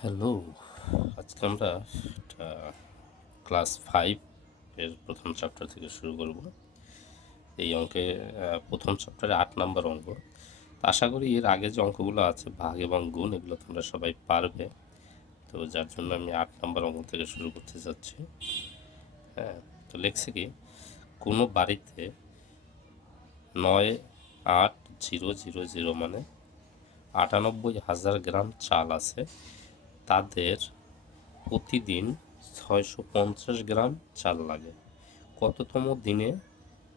Hello, আজকে আমরা একটা ক্লাস 5 এর প্রথম চ্যাপ্টার থেকে শুরু করব। এই অঙ্কে প্রথম চ্যাপ্টারে 8 নাম্বার অঙ্ক। আশা করি এর আগে যে অঙ্কগুলো আছে ভাগ এবং গুণ, এগুলো তোমরা সবাই পারবে। তো যার জন্য আমি 8 নাম্বার অঙ্ক থেকে শুরু করতে চাচ্ছি। হ্যাঁ, তো লিখছি কি, কোনো বাড়িতে 98000 মানে 98,000 গ্রাম চাল আছে। তাদের প্রতিদিন 650 গ্রাম চাল লাগে। কততম দিনে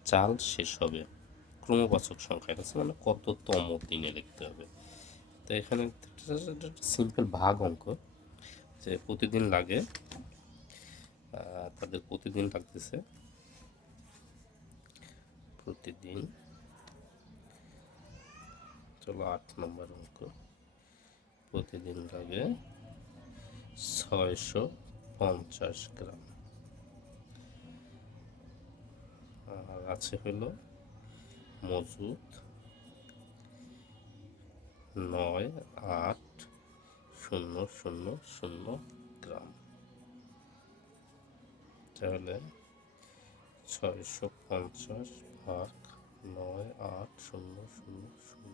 চাল শেষ হবে? ক্রমবাচক সংখ্যা আছে, মানে কততম দিনে লিখতে হবে। তো এখানে সিম্পল ভাগ অঙ্ক, যে প্রতিদিন লাগে, তাদের প্রতিদিন লাগতেছে, প্রতিদিন, চলো 8 নম্বর অঙ্ক, প্রতিদিন লাগে 650 গ্রাম। আর আছে হলো মজুদ 98000 গ্রাম। তাহলে 650 ভাগ 98000,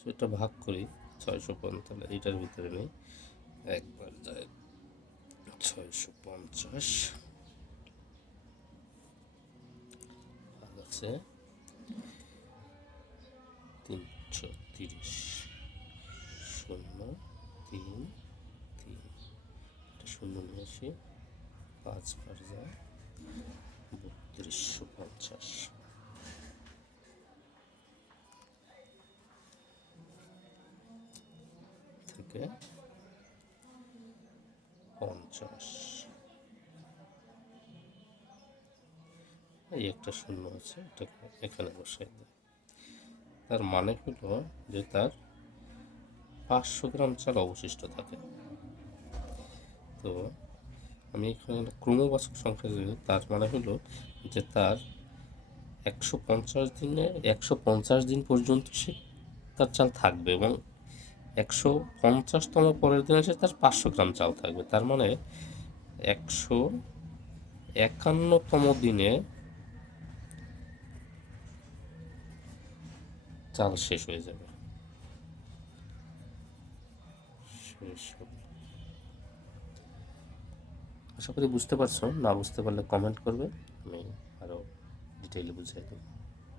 সেটা ভাগ করি 650, তাহলে এইটার ভিতরে নেই, একবার যায় 650 ভাগ আছে 330, 033, এটা শূন্য নিয়ে আসি, 5 বার যায় 3250, থেকে 50, এই একটা শূন্য আছে, এটাকে এখানে বসাই দেয়। তার মানে হলো যে তার 500 গ্রাম চাল অবশিষ্ট থাকে। তো আমি এখানে ক্রমবাচক সংখ্যা দিই, তার মানে হলো যে তার 150 দিন পর্যন্ত সে তার চাল থাকবে, এবং 150তম পরের দিনে এসে তার 500 গ্রাম চাল থাকবে। তার মানে 151তম দিনে চাল শেষ হয়ে যাবে, শেষ হবে। আশা করি বুঝতে পারছো, না বুঝতে পারলে কমেন্ট করবে, আমি আরও ডিটেইলে বুঝিয়ে দেবো।